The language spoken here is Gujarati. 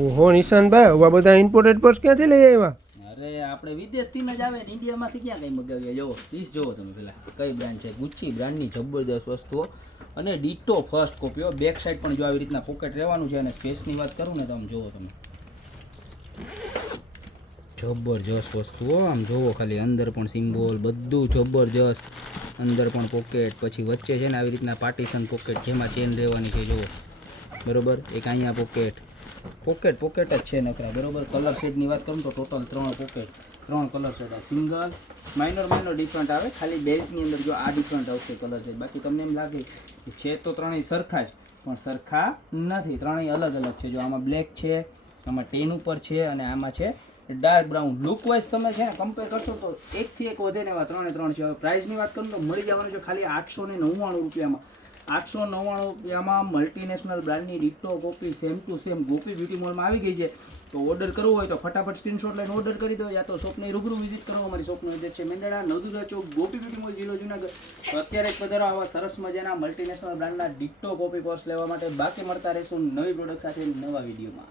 ઓહો નિશાનભાઈ, હવે બધા ઇમ્પોર્ટેડ પર્સ ક્યાંથી લઈ આવ્યા? અરે આપણે વિદેશથી જ આવે ને, ઇન્ડિયામાંથી ક્યાં કંઈ મગાવીએ. જોવો પીસ જોવો તમે પેલા કઈ બ્રાન્ડ છે. ગુચ્ચી બ્રાન્ડની જબરદસ્ત વસ્તુઓ અને ડીટો ફર્સ્ટ કોપીઓ. બેક સાઈડ પણ જો આવી રીતના પોકેટ રહેવાનું છે. અને સ્પેસની વાત કરું ને તો આમ જોવો તમે, જબરજસ્ત વસ્તુઓ. આમ જોવો ખાલી, અંદર પણ સિમ્બોલ બધું જબરજસ્ત. અંદર પણ પોકેટ, પછી વચ્ચે છે ને આવી રીતના પાર્ટીશન પોકેટ જેમાં ચેન રહેવાની છે. જોવો બરોબર, એક અહીંયા પોકેટ જ છે નકરા. બરોબર, કલર શેડની વાત કરું તો total 3 pocket, 3 colour shade. Single minor different આવે, ખાલી બેલ્ટની અંદર જો આ ડિફરન્ટ આવશે કલર શેડ. બાકી તમને એમ લાગે કે છે તો ત્રણેય સરખા જ, પણ સરખા નથી, ત્રણેય અલગ અલગ છે. જો આમાં બ્લેક છે, આમાં ટેન ઉપર છે, અને આમાં છે ડાર્ક બ્રાઉન. લુક વાઇઝ તમે છે ને કમ્પેર કરશો તો એકથી એક વધે ને એવા 3 છે. હવે પ્રાઇસની વાત કરું તો મળી જવાનું છે ખાલી 899 રૂપિયામાં. 899 રૂપિયામાં મલ્ટીનેશનલ બ્રાન્ડની ditto copy same to same Gopi beauty મોલમાં આવી ગઈ છે. તો ઓર્ડર કરવો હોય તો ફટાફટ સ્ક્રીનશોટ લઈને ઓર્ડર કરી દો, યા તો શોપને રૂબરૂ વિઝિટ કરો. અમારી શોપનો એડ્રેસ છે મેંદરડા નવદુર્ગા ચોક, ગોપી બ્યુટી મોલ, જિલ્લો જુનાગઢ. તો અત્યારે જ પધારો આવા સરસ મજાના મલ્ટીનેશનલ બ્રાન્ડના ડીટો કોપી પર્સ લેવા માટે. બાકી મળતા રહેશું નવી પ્રોડક્ટ સાથે નવા વિડીયોમાં.